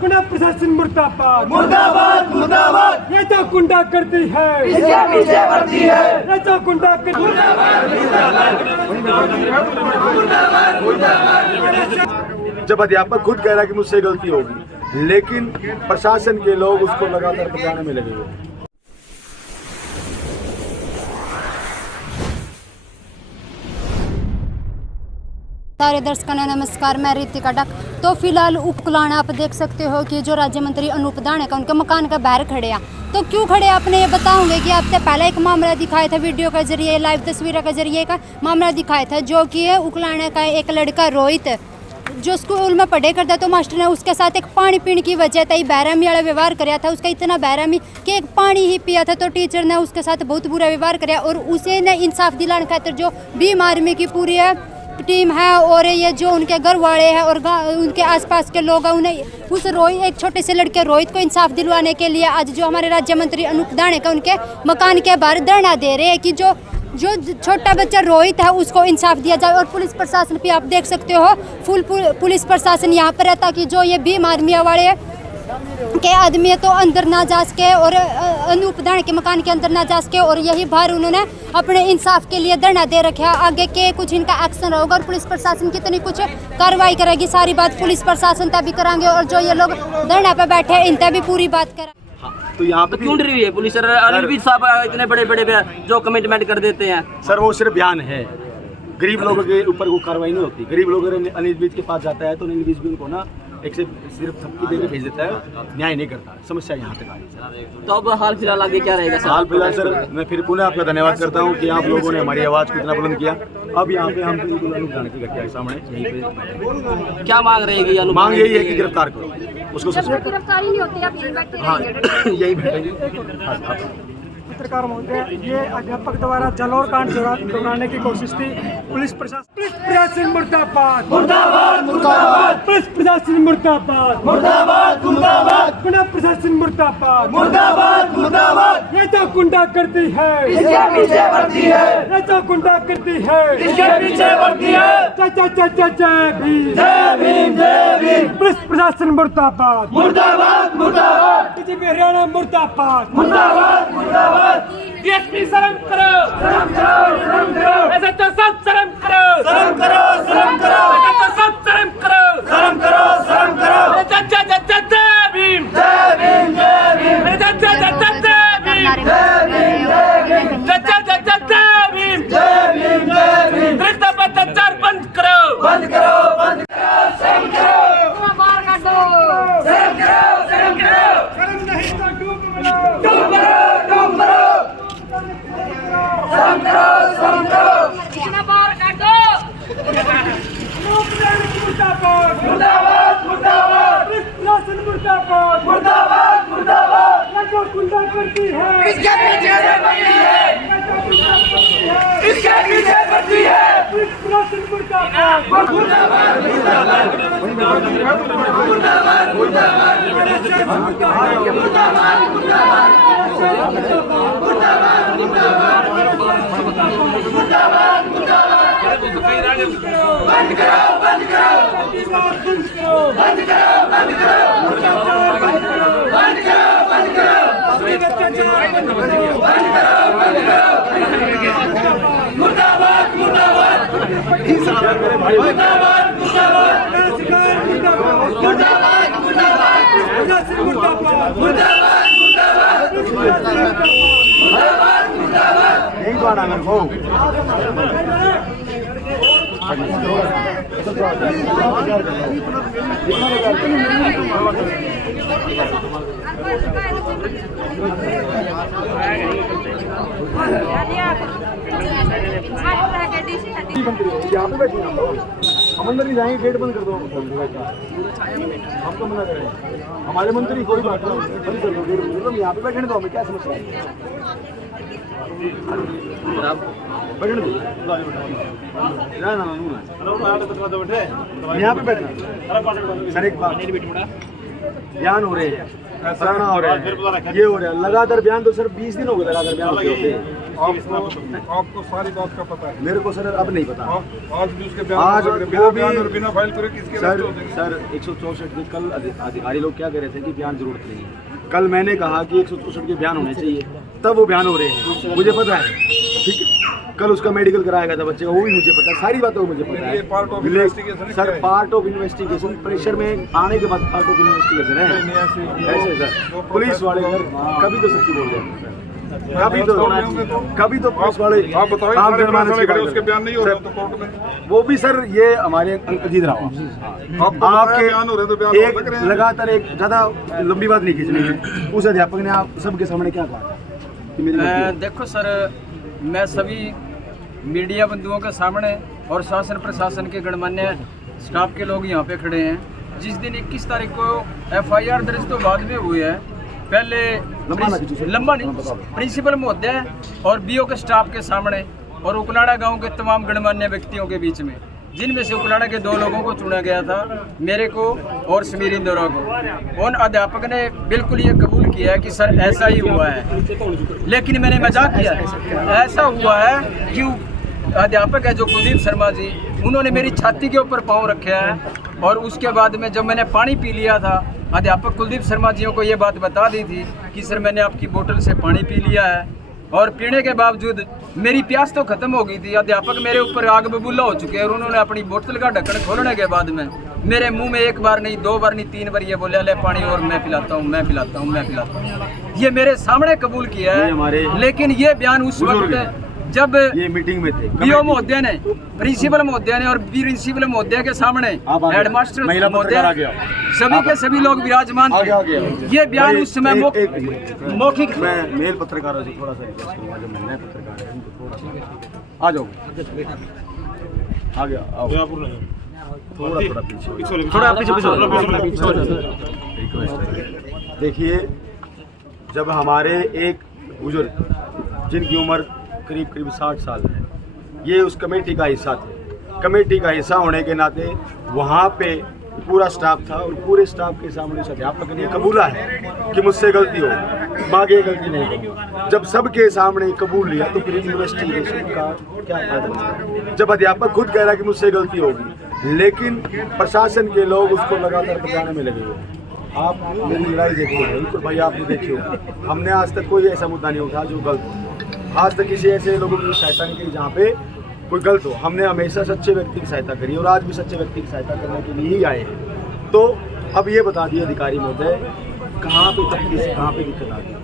पुनः प्रशासन मुर्दाबाद मुर्दाबाद मुर्दाबाद। ये जो गुंडा करती है इसके पीछे बढ़ती है। ये जो गुंडा करती जब अध्यापक खुद कह रहा है कि मुझसे गलती होगी, लेकिन प्रशासन के लोग उसको लगातार बचाने में लगे हुए हैं। सारे दर्शकों ने नमस्कार, मैं रितिका डक। तो फिलहाल उपकुलाना आप देख सकते हो कि जो राज्य मंत्री अनूप धानक उनके मकान का बाहर खड़े हैं। तो क्यों खड़े आपने ये बताऊंगे कि आपसे पहले एक मामला दिखाया था, वीडियो के जरिए, लाइव तस्वीरों के जरिए का मामला दिखाया था, जो कि है उकलाना का एक लड़का रोहित जो स्कूल में पढ़े करता, तो मास्टर ने उसके साथ एक पानी पीने की वजह था बैरामी वाला व्यवहार कराया था। उसका इतना बैरामी कि एक पानी ही पिया था, तो टीचर ने उसके साथ बहुत बुरा व्यवहार कराया और उसे ने इंसाफ दिलाने खातिर जो बीम आर्मी की पूरी है टीम है और ये जो उनके घर वाले हैं और उनके आसपास के लोग हैं, उन्हें उस रोहित, एक छोटे से लड़के रोहित को इंसाफ दिलवाने के लिए आज जो हमारे राज्य मंत्री अनूप धानक का उनके मकान के बाहर धरना दे रहे हैं कि जो छोटा बच्चा रोहित है उसको इंसाफ दिया जाए। और पुलिस प्रशासन भी आप देख सकते हो, फुल पुलिस प्रशासन यहाँ पर है ताकि जो ये भीम आर्मी वाले के आदमी है तो अंदर ना जा सके और अनूप धानक के मकान के अंदर ना जा सके। और यही बाहर उन्होंने अपने इंसाफ के लिए धरना दे रखा है। आगे के कुछ इनका एक्शन होगा और पुलिस प्रशासन कितनी कुछ कार्रवाई करेगी, सारी बात पुलिस प्रशासन तक भी कराएंगे और जो ये लोग धरना पे बैठे हैं इन तक भी पूरी बात करें। तो यहाँ पे क्यों डर रही है पुलिस? अनिल साहब इतने बड़े बड़े जो कमिटमेंट कर देते हैं सर, वो सिर्फ बयान है, गरीब लोगों के ऊपर वो कार्रवाई नहीं होती। गरीब लोग अगर अनिल विज के पास जाता है तो अनिल विज भी उनको ना एक से सिर्फ धमकी देकर भेज देता है, न्याय नहीं करता। समस्या यहाँ तक आ रही है। तो अब हाल फिलहाल आगे क्या रहेगा सर? हाल फिलहाल सर मैं फिर पुनः आपका धन्यवाद करता हूँ कि आप लोगों ने हमारी आवाज़ को इतना बुलंद किया। अब यहाँ पे हम बिल्कुल अनूप धानक की घटना के सामने यहीं पे क्या मांग रहेगी? मांग यही है कि गिरफ्तार करो उसको। गिरफ्तारी नहीं होती, आप यहीं बैठे हाँ यही बैठेंगे। पत्रकार महोदय, ये अध्यापक द्वारा जलोर कांड दोहराने की कोशिश थी। पुलिस प्रशासन मुर्दाबाद मुर्दाबाद मुर्दाबाद। पुलिस प्रशासन मुर्दाबाद मुर्दाबाद मुर्दाबाद। पुनः प्रशासन मुर्दाबाद मुर्दाबाद मुर्दाबाद। ये जो गुंडा करती है इसके पीछे बढ़ती है। ये जो गुंडा करती है इसके पीछे बढ़ती है। जय भीम जय भीम जय भीम। पुलिस प्रशासन मुर्दाबाद मुर्दाबाद मुर्दाबाद। बीजेपी हरियाणा मुर्दाबाद मुर्दाबाद मुर्दाबाद। डीएसपी शर्म करो, शर्म करो शर्म करो। ऐसा तो सब शर्म करो, शर्म करो शर्म करो। ऐसा तो सब शर्म करो, शर्म करो शर्म करो। जय भीम जय भीम जय भीम। जय भीम जय भीम जय भीम। जय भीम जय भीम। भ्रष्टाचार बंद करो, बंद करो बंद करो। शर्म करो शर्म करो शर्म करो। शर्म नहीं तो डूब मरो। डूब मरो डूब मरो। शर्म करो शर्म करो। मुर्दाबाद मुर्दाबाद मुर्दाबाद। पुलिस प्रशासन मुर्दाबाद मुर्दाबाद मुर्दाबाद। ये जो गुंडा करती है इसके पीछे से बढ़ती है। इसके पीछे बढ़ती है। पुलिस प्रशासन मुर्दाबाद मुर्दाबाद मुर्दाबाद। मुर्दाबाद मुर्दाबाद। मुर्दाबाद मुर्दाबाद। मुर्दाबाद मुर्दाबाद। मुर्दाबाद मुर्दाबाद। बंद करो बंद करो। बंद करो बंद करो। बंद करो बंद करो। बंद करो बंद करो। मुर्दाबाद मुर्दाबाद। मुर्दाबाद मुर्दाबाद। मुर्दाबाद मुर्दाबाद। मुर्दाबाद मुर्दाबाद। मुर्दाबाद यही बात आगर हो। यहाँ पे बैठे हम अंदर नहीं जाएंगे, गेट बंद कर दो। हम तो मना करें, हमारे मंत्री कोई बात नहीं, बंद कर दो गेट बंद कर दो। यहाँ पे बैठने दो, हमें क्या समस्या है? बैठने दो यहाँ पे बैठना। सर एक बात, बयान हो रहे हैं, सराहना हो रहे हैं, ये हो रहा है लगातार बयान। तो सर 20 दिन हो गए लगातार बयान होते होते। आपको सारी बात का पता है। मेरे को सर अब नहीं पता। आज भी उसके आज बिना बयान और बिना फाइल करे किसके सर 164 के कल अधिकारी लोग क्या कह रहे थे कि बयान जरूरत नहीं है। कल मैंने कहा कि 164 के बयान होने चाहिए, तब वो बयान हो रहे हैं, मुझे पता है। ठीक है, कल उसका मेडिकल कराया गया था बच्चे का, वो भी मुझे पता है, सारी बातें मुझे पता है। Part of investigation sir part of investigation, pressure में आने के बाद पार्ट ऑफ इन्वेस्टिगेशन है। ऐसे सर पुलिस वाले सर कभी तो सच्ची बोल रहे हैं, कभी तो पुलिस वाले आप बताओ उसके बयान नहीं हो रहे तो कोर्ट में वो भी सर ये हमारे अजीत राव आपके एक लगातार एक ज़्यादा लंबी बात नहीं खींचनी है। उस अध्यापक ने आप सबके सामने क्या कहा कि मेरी गलती है? देखो सर, मैं सभी मीडिया बंधुओं के सामने और शासन प्रशासन के गणमान्य स्टाफ के लोग यहाँ पे खड़े हैं। जिस दिन 21 तारीख को FIR दर्ज तो बाद में हुई है, पहले लंबा नहीं प्रिंसिपल महोदय और BO के स्टाफ के सामने और उकलाड़ा गांव के तमाम गणमान्य व्यक्तियों के बीच में, जिनमें से उकलाड़ा के 2 लोगों को चुना गया था, मेरे को और समीर इंदौरा को। उन अध्यापक ने बिल्कुल ये कबूल किया है कि सर ऐसा ही हुआ है, लेकिन मैंने मजाक किया। ऐसा हुआ है कि अध्यापक है जो कुलदीप शर्मा जी, उन्होंने मेरी छाती के ऊपर पाँव रखा है, और उसके बाद में जब मैंने पानी पी लिया था, अध्यापक कुलदीप शर्मा जी को ये बात बता दी थी कि सर मैंने आपकी बोतल से पानी पी लिया है, और पीने के बावजूद मेरी प्यास तो खत्म हो गई थी। अध्यापक मेरे ऊपर आग बबूला हो चुके हैं, और उन्होंने अपनी बोतल का ढक्कन खोलने के बाद में मेरे मुंह में 1 बार नहीं 2 बार नहीं 3 बार ये बोले ले पानी और मैं पिलाता हूँ, मैं पिलाता हूँ, मैं पिलाता हूँ। ये मेरे सामने कबूल किया है, लेकिन ये बयान उस वक्त जब ये मीटिंग में थे BO महोदय ने, प्रिंसिपल महोदय ने और प्रिंसिपल महोदय के सामने हेडमास्टर महोदय, सभी के सभी लोग विराजमान थे। ये बयान उस समय मौखिक। मैं मेल पत्रकारों से थोड़ा सा रिक्वेस्ट करूंगा, जो नए पत्रकार हैं उनको थोड़ा सा आ जाओ, आ गया आओ, थोड़ा पीछे। देखिए, जब हमारे एक बुजुर्ग जिनकी उम्र करीब 60 साल है, ये उस कमेटी का हिस्सा थे, कमेटी का हिस्सा होने के नाते वहाँ पे पूरा स्टाफ था, और पूरे स्टाफ के सामने उस अध्यापक ने कबूला है कि मुझसे गलती हो, मांगे गलती नहीं हो। जब सबके सामने कबूल लिया तो फिर इन्वेस्टिगेशन का क्या फायदा? जब अध्यापक खुद कह रहा है कि मुझसे गलती होगी, लेकिन प्रशासन के लोग उसको लगातार बचाने में लगे हुए। आप मेरी लड़ाई देखो बिल्कुल भाई, आपने देखी होगी, हमने आज तक कोई ऐसा मुद्दा नहीं उठा जो गलत हो। आज तक किसी ऐसे लोगों की सहायता नहीं की जहाँ पे कोई गलत हो। हमने हमेशा सच्चे व्यक्ति की सहायता करी, और आज भी सच्चे व्यक्ति की सहायता करने के लिए ही आए हैं। तो अब ये बता दिए अधिकारी महोदय, कहाँ पे तकलीफ, कहाँ पे दिक्कत आ गई,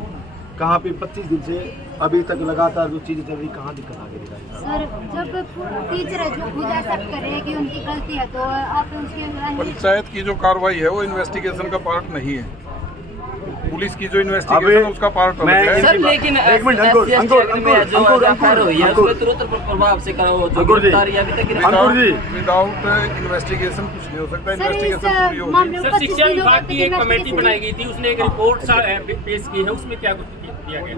कहाँ पे 25 दिन से अभी तक लगातार जो चीज़ें चल रही, कहाँ दिक्कत आ गई? सर, जब टीचर है जो खुद एक्सेप्ट करे कि उनकी गलती है, तो आप उसके पंचायत की जो कार्रवाई है वो इन्वेस्टिगेशन का पार्ट नहीं है। पुलिस की जो इन्वेस्टिगेशन उसका पार्ट है। सर लेकिन एक मिनट अंकुर तुरंत प्रभाव से करो अंकुर जी, विदाउट इन्वेस्टिगेशन कुछ नहीं हो सकता। इन्वेस्टिगेशन पूरी होगी। सर, शिक्षा विभाग की एक कमेटी बनाई गई थी, उसने एक रिपोर्ट पेश की है, उसमें क्या कुछ किया गया?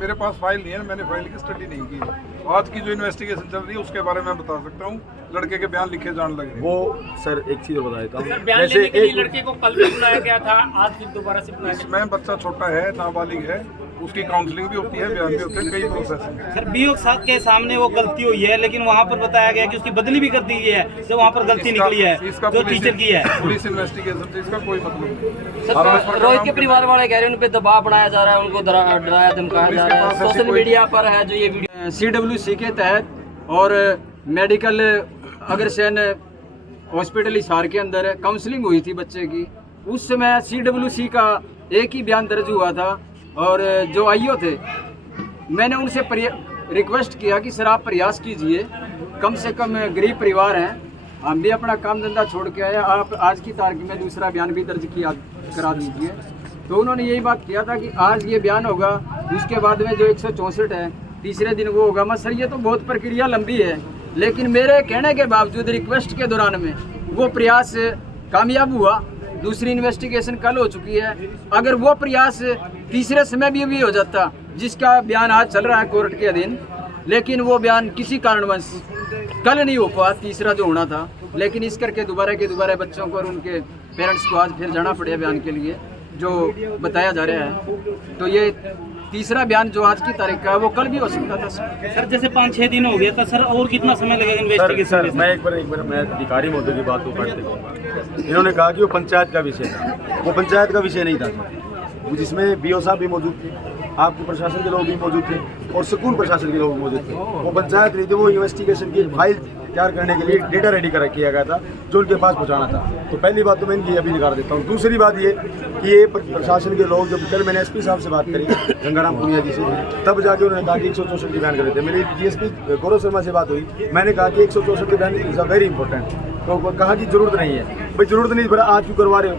मेरे पास फाइल नहीं है, मैंने फाइल की स्टडी नहीं की। आज की जो इन्वेस्टिगेशन चल रही है उसके बारे में बता सकता हूँ। लड़के के बयान लिखे जाने लगे वो सर एक चीज बता देता हूँ, बयान लेने के लिए लड़के को कल भी बुलाया गया था, आज फिर दोबारा से बुलाया गया। इसमें बच्चा छोटा है, नाबालिग है, उसकी काउंसलिंग भी होती है, बयान भी होते हैं, कई प्रोसेस हैं। सर BO साहब के सामने वो गलती हुई है, लेकिन वहाँ पर बताया गया कि उसकी बदली भी कर दी गई है जब वहाँ पर गलती निकली है जो टीचर की है। पुलिस इन्वेस्टिगेशन से इसका कोई मतलब नहीं। सर, रोहित के परिवार वाले कह रहे हैं उन पे दबाव बनाया जा रहा है, उनको डराया धमकाया जा रहा है, सोशल मीडिया पर है जो ये वीडियो। CWC के तहत और मेडिकल अग्रसेन हॉस्पिटल हिसार के अंदर काउंसलिंग हुई थी बच्चे की। उस समय CWC का एक ही बयान दर्ज हुआ था, और जो IO थे, मैंने उनसे रिक्वेस्ट किया कि सर आप प्रयास कीजिए, कम से कम गरीब परिवार हैं, हम भी अपना काम धंधा छोड़ के आए, आप आज की तारीख में दूसरा बयान भी दर्ज करा दीजिए। तो उन्होंने यही बात किया था कि आज ये बयान होगा, उसके बाद में जो 164 है तीसरे दिन वो होगा। मैं सर ये तो बहुत प्रक्रिया लंबी है, लेकिन मेरे कहने के बावजूद रिक्वेस्ट के दौरान में वो प्रयास कामयाब हुआ। दूसरी इन्वेस्टिगेशन कल हो चुकी है, अगर वो प्रयास तीसरे समय भी हो जाता, जिसका बयान आज चल रहा है कोर्ट के अधीन, लेकिन वो बयान किसी कारणवश कल नहीं हो पाया, तीसरा जो होना था, लेकिन इस करके दोबारा के दोबारा बच्चों को और उनके पेरेंट्स को आज फिर जाना पड़े बयान के लिए। जो बताया जा रहा है, तो ये तीसरा बयान जो आज की तारीख का है वो कल भी हो सकता था सर। जैसे 5-6 दिन हो गया था सर, और कितना समय लगेगा इन्वेस्टिगेशन सर मैं एक बार मैं अधिकारी महोदय की बात को काटते कहूँगा। इन्होंने कहा कि वो पंचायत का विषय था, वो पंचायत का विषय नहीं था, जिसमें बीओ साहब भी मौजूद थे, आपके प्रशासन के लोग भी मौजूद थे और स्कूल प्रशासन के लोग भी मौजूद थे। वो पंचायत नहीं थी, वो इन्वेस्टिगेशन की फाइल तैयार करने के लिए डेटा रेडी कर किया गया था जो उनके पास पहुंचाना था। तो पहली बात तो मैं इनकी अभी निकाल देता हूँ। दूसरी बात ये कि ये प्रशासन के लोग, जब कल मैंने एसपी साहब से बात करी गंगाराम पुनिया जी से, तब जाके उन्होंने कहा कि 164 के बयान कर रहे थे। मेरी डीएसपी गौरव शर्मा से बात हुई, मैंने कहा कि 164 के बयान इज़ वेरी इंपॉर्टेंट। तो कहा कि जरूरत नहीं है। भाई जरूरत नहीं तो आज क्यों करवा रहे हो?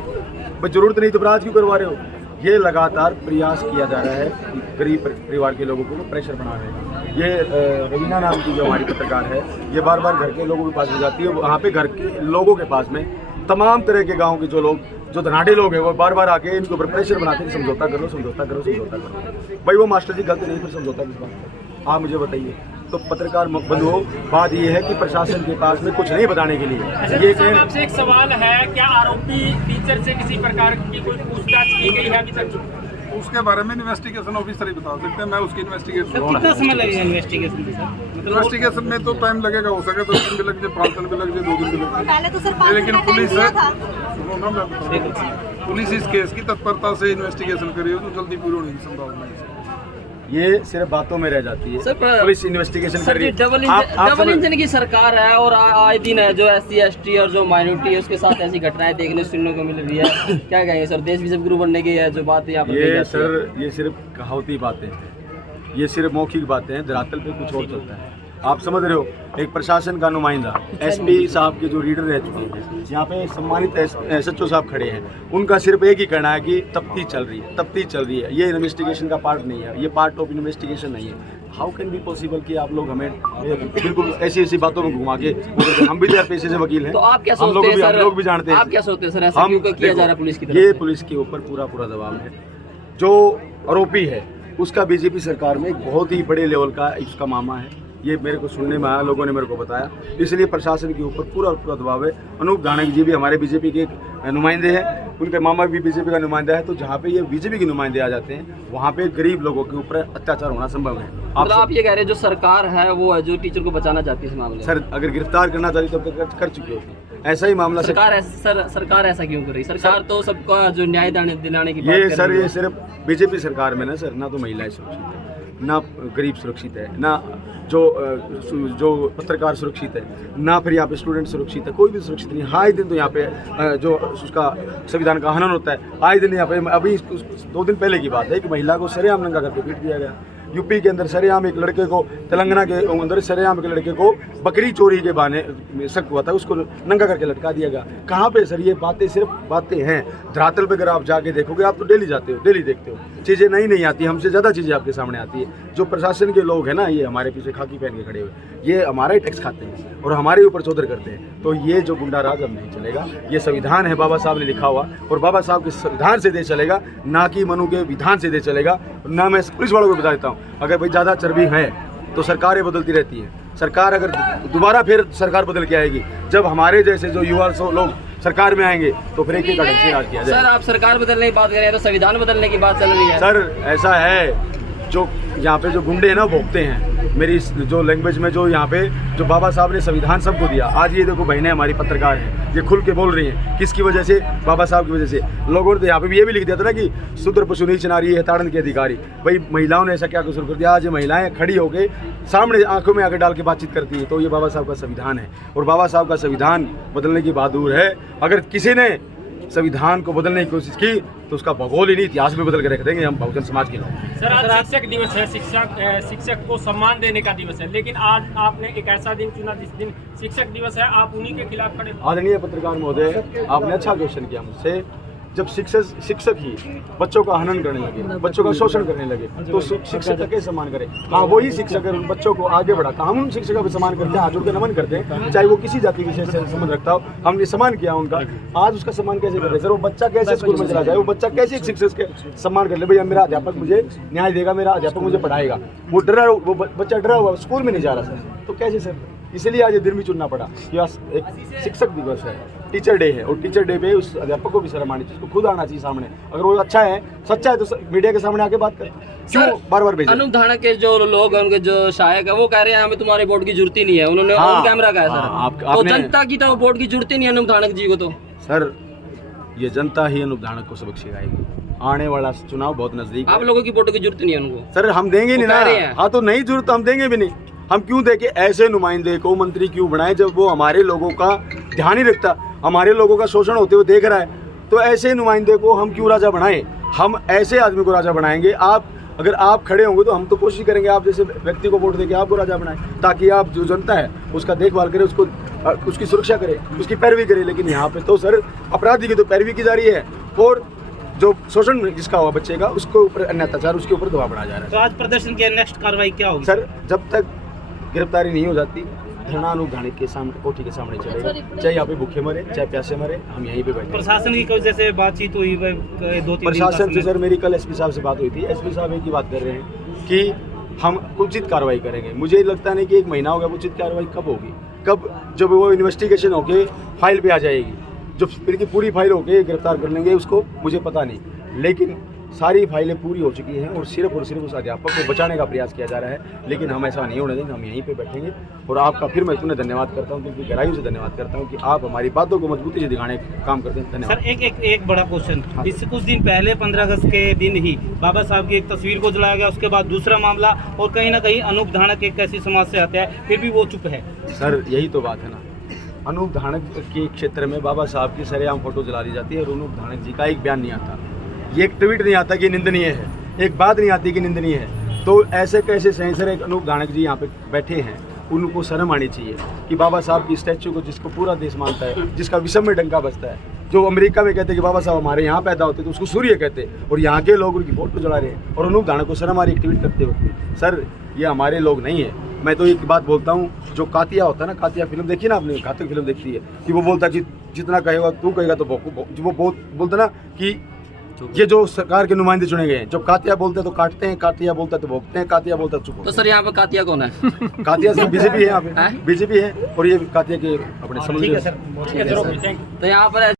भाई जरूरत नहीं तो आज क्यों करवा रहे हो? ये लगातार प्रयास किया जा रहा है गरीब परिवार के लोगों को प्रेशर बना रहे हैं। ये रवीना नाम की जो हमारी पत्रकार है, ये बार बार घर के लोगों के पास में जाती है। वहाँ पे घर के लोगों के पास में तमाम तरह के गांव के जो लोग, जो धनाढ़े लोग हैं, वो बार बार आके इनके ऊपर प्रेशर बनाते हैं, समझौता कर लो, समझौता करो, समझौता करो। भाई वो मास्टर जी गलत नहीं, फिर समझौता किस बात का? आप मुझे बताइए। तो पत्रकार बंधुओं, बात ये है कि प्रशासन के पास में कुछ नहीं बताने के लिए ये सर, आपसे एक सवाल है, क्या आरोपी टीचर से किसी प्रकार की कोई पूछताछ की गई है अभी तक? उसके बारे में इन्वेस्टिगेशन ऑफिसर ही बता सकते हैं। मैं उसकी इन्वेस्टिगेशन कितना समय लगेगा इन्वेस्टिगेशन में सर? इन्वेस्टिगेशन में तो टाइम लगेगा, हो सके तो 1 दिन भी लग जाए, 5 दिन भी लग जाए, 2 दिन भी लग जाए। पहले तो सर लेकिन पुलिस सुनो ना, मैं बता रहा हूं, पुलिस इस केस की तत्परता से इन्वेस्टिगेशन करी हो तो जल्दी पूरी होने की संभावना है। ये सिर्फ बातों में रह जाती है। सर, पुलिस इन्वेस्टिगेशन कर रही है। डबल इंजन की सरकार है और आए दिन है जो SC ST और जो माइनॉरिटी है उसके साथ ऐसी घटनाएं देखने सुनने को मिल रही है। क्या कहेंगे सर, देश भी जब गुरु बनने की है जो बात यहाँ पर ये सर, ये सिर्फ कहावती बातें हैं, ये सिर्फ मौखिक बातें हैं, धरातल पे कुछ और चलता है। आप समझ रहे हो, एक प्रशासन का नुमाइंदा SP साहब के जो रीडर रह चुके हैं, यहाँ पे सम्मानित SHO साहब खड़े हैं, उनका सिर्फ एक ही कहना है कि तफ्तीश चल रही है, तफ्तीश चल रही है। ये इन्वेस्टिगेशन का पार्ट नहीं है, ये पार्ट ऑफ इन्वेस्टिगेशन नहीं है। हाउ कैन बी पॉसिबल कि आप लोग हमें बिल्कुल ऐसी ऐसी बातों में घुमा के, हम भी तो पेशे से वकील हैं, तो आप क्या हम सोचते हैं सर? हम लोग भी जानते हैं। आप क्या सोचते हैं सर, ऐसा क्यों किया जा रहा है पुलिस की तरफ ये से? पुलिस के ऊपर पूरा दबाव है। जो आरोपी है उसका बीजेपी सरकार में एक बहुत ही बड़े लेवल का उसका मामा है। ये मेरे को सुनने में आया, लोगों ने मेरे को बताया, इसलिए प्रशासन के ऊपर पूरा दबाव है। अनूप धानक जी भी हमारे बीजेपी के एक नुमाइंदे हैं, उनके मामा भी बीजेपी का नुमाइंदा है। तो जहाँ पे ये बीजेपी के नुमाइंदे आ जाते हैं, वहाँ पे गरीब लोगों के ऊपर अत्याचार होना संभव है। मतलब आप ये कह रहे हैं जो सरकार है वो है जो टीचर को बचाना चाहती है इस मामले में? सर, अगर गिरफ्तार करना चाहती तो कर चुकी होती। ऐसा ही मामला सरकार ऐसा क्यों कर रही? सरकार तो सबका जो न्याय दिलाने की बात ये कर सर, रही है। ये सिर्फ बीजेपी सरकार में ना सर, ना तो महिलाएं सुरक्षित है, ना गरीब सुरक्षित है, ना जो पत्रकार सुरक्षित है, ना फिर यहाँ पे स्टूडेंट सुरक्षित है, कोई भी सुरक्षित नहीं। आए दिन तो यहाँ पे जो उसका संविधान का हनन होता है, आए दिन यहाँ पे। अभी 2 दिन पहले की बात है कि महिला को सरेआम नंगा करके पीट दिया गया। यूपी के अंदर सरेआम एक लड़के को, तेलंगाना के अंदर सरेआम एक लड़के को बकरी चोरी के बहाने में शक हुआ था, उसको नंगा करके लटका दिया गया। कहाँ पे सर ये बातें? सिर्फ बातें हैं। धरातल पे अगर आप जाके देखोगे, आप तो डेली जाते हो, डेली देखते हो, चीज़ें नहीं आती, हमसे ज़्यादा चीज़ें आपके सामने आती है। जो प्रशासन के लोग हैं ना, ये हमारे पीछे खाकी पहन के खड़े हुए, ये हमारा ही टैक्स खाते हैं और हमारे ऊपर चौधर करते हैं। तो ये जो गुंडा राज अब नहीं चलेगा। ये संविधान है, बाबा साहब ने लिखा हुआ, और बाबा साहब के संविधान से देश चलेगा, ना कि मनु के विधान से देश चलेगा। ना मैं पुलिस वालों को बता देता हूँ, अगर भाई ज़्यादा चर्बी है तो सरकारें बदलती रहती है। सरकार अगर दोबारा फिर सरकार बदल के आएगी, जब हमारे जैसे जो युवा लोग सरकार में आएंगे तो फिर एक ढंग से राज किया जाए। सर, आप सरकार बदलने की बात कर रहे हैं तो संविधान बदलने की बात चल रही है। सर, ऐसा है, जो यहाँ पे जो गुंडे हैं ना, भोगते हैं। मेरी जो लैंग्वेज में जो यहाँ पे जो बाबा साहब ने संविधान सबको दिया, आज ये देखो बहनें हमारी पत्रकार हैं, ये खुल के बोल रही हैं, किसकी वजह से? बाबा साहब की वजह से। लोगों ने यहाँ पे भी ये भी लिख दिया था ना कि शूद्र पशु नीच नारी है ताड़न के अधिकारी। भाई महिलाओं ने ऐसा क्या कसूर कर दिया? आज ये महिलाएं खड़ी होकर सामने आंखों में आकर डाल के बातचीत करती है। तो ये बाबा साहब का संविधान है, और बाबा साहब का संविधान बदलने की बहादुर है। अगर किसी ने संविधान को बदलने की कोशिश की तो उसका भूगोल ही नहीं, इतिहास में बदल के रख देंगे हम बहुजन समाज के लोग। सर, आज शिक्षक दिवस है, शिक्षक को सम्मान देने का दिवस है, लेकिन आज आपने एक ऐसा दिन चुना जिस दिन शिक्षक दिवस है, आप उन्हीं के खिलाफ खड़े। आदरणीय पत्रकार महोदय, आपने अच्छा क्वेश्चन किया मुझसे। जब शिक्षक ही बच्चों का हनन करने लगे, बच्चों का शोषण करने लगे, तो शिक्षक का कैसे सम्मान करें? हाँ, वही शिक्षक अगर उन बच्चों को आगे बढ़ाता, हम उन शिक्षक का भी सम्मान करते हैं, हाथ जोड़ के नमन करते हैं, चाहे वो किसी जाति विषय से संबंध रखता हो। हमने सम्मान किया उनका, आज उसका सम्मान कैसे कर रहे हैं? सर, वो बच्चा कैसे स्कूल में चला जाए? वो बच्चा कैसे एक शिक्षक के सम्मान कर ले? भैया मेरा अध्यापक मुझे न्याय देगा, मेरा अध्यापक मुझे पढ़ाएगा। वो बच्चा डरा हुआ, स्कूल में नहीं जा रहा सर, तो कैसे सर? इसलिए आज ये दिन भी चुनना पड़ा कि आज एक शिक्षक दिवस है। टीचर डे है और टीचर डे पे उस अध्यापक को भी शर्म आनी चाहिए, उसको खुद आना चाहिए सामने। अगर वो अच्छा है, सच्चा है, तो मीडिया के सामने आके बात कर। क्यों बार बार भेजा? अनूप धानक के जो लोग हैं, उनके जो सहायक है, वो कह रहे हैं हमें तुम्हारे वोट की जरूरत ही नहीं है। उन्होंने ऑन कैमरा कहा है सर। तो जनता की तो वोट की जरूरत ही नहीं है अनूप धानक जी को। तो सर ये जनता ही अनूप धानक को सबक सिखाएगी। आने वाला चुनाव बहुत नजदीक है। आप लोगों की वोट की जरूरत नहीं है उनको। सर हम देंगे नहीं ना। हाँ तो नहीं जरूरत, हम देंगे भी नहीं। हम क्यों देके ऐसे नुमाइंदे को मंत्री क्यों बनाए जब वो हमारे लोगों का ध्यान ही रखता, हमारे लोगों का शोषण होते हुए देख रहा है। तो ऐसे नुमाइंदे को हम क्यों राजा बनाएं? हम ऐसे आदमी को राजा बनाएंगे। अगर आप खड़े होंगे तो हम तो कोशिश करेंगे आप जैसे व्यक्ति को वोट देके आपको राजा बनाएं, ताकि आप जो जनता है उसका देखभाल करे, उसकी सुरक्षा करे, उसकी पैरवी करे। लेकिन यहाँ पे तो सर अपराधी की तो पैरवी की जा रही है और जो शोषण जिसका हुआ बच्चे का उसके ऊपर अन्य अत्याचार, उसके ऊपर दबाव बढ़ाया जा रहा है। तो आज प्रदर्शन की नेक्स्ट कार्रवाई क्या होगी? सर जब तक गिरफ्तारी नहीं हो जाती, धरना अनूप धानक के सामने, कोठी के सामने चलेगा। चाहे यहाँ पे भूखे मरे, चाहे प्यासे मरे, हम यहीं पे बैठे। प्रशासन की कोई जैसे बातचीत हुई 2-3 प्रशासन से सर मेरी कल एसपी साहब से बात हुई थी। एसपी साहब एक ही बात कर रहे हैं कि हम उचित कार्रवाई करेंगे। मुझे लगता नहीं कि 1 महीना हो गया, उचित कार्रवाई कब होगी? कब? जब वो इन्वेस्टिगेशन होके फाइल पे आ जाएगी, जब इनकी पूरी फाइल होके गिरफ्तार कर लेंगे उसको, मुझे पता नहीं। लेकिन सारी फाइलें पूरी हो चुकी हैं और सिर्फ उस अध्यापक को बचाने का प्रयास किया जा रहा है। लेकिन हम ऐसा नहीं होने देंगे, हम यहीं पे बैठेंगे। और आपका फिर मैं तुम्हें धन्यवाद करता हूँ, क्योंकि गहराइयों से धन्यवाद करता हूँ कि आप हमारी बातों को मजबूती से दिखाने का काम करते हैं। धन्यवाद। सर एक बड़ा क्वेश्चन, इससे कुछ दिन पहले 15 अगस्त के दिन ही बाबा साहब की एक तस्वीर को जलाया गया, उसके बाद दूसरा मामला, और कहीं ना कहीं अनूप धानक एक ऐसी समाज से आता है, फिर भी वो चुप है। सर यही तो बात है ना, अनूप धानक के क्षेत्र में बाबा साहब की सरेआम फोटो जला दी जाती है और अनूप धानक जी का एक बयान नहीं आता, ये एक ट्वीट नहीं आता कि निंदनीय है, एक बात नहीं आती कि निंदनीय है। तो ऐसे कैसे सही सर एक अनूप धानक जी यहाँ पे बैठे हैं, उनको शर्म आनी चाहिए कि बाबा साहब की स्टैचू को, जिसको पूरा देश मानता है, जिसका विषम में डंका बजता है, जो अमेरिका में कहते हैं कि बाबा साहब हमारे यहाँ पैदा होते तो उसको सूर्य कहते, और यहाँ के लोग उनकी फोटो जला रहे हैं और अनूप धानक को शर्म आ रही ट्वीट करते हुए। सर ये हमारे लोग नहीं है। मैं तो एक बात बोलता हूँ, जो कातिया होता है ना, कातिया फिल्म देखी ना आपने, घातक फिल्म देखी है, कि वो बोलता कि जितना कहेगा तू कहेगा तो वो बोलता ना कि ये जो सरकार के नुमाइंदे चुने गए हैं, जब कातिया बोलते हैं तो काटते हैं, कातिया बोलता है तो भोगते हैं, कातिया बोलता है चुप। तो सर यहाँ पे कातिया कौन है? कातिया सर बीजेपी है, यहाँ पे बीजेपी है और ये कातिया के अपने समझ। ठीक है सर, तो यहाँ पर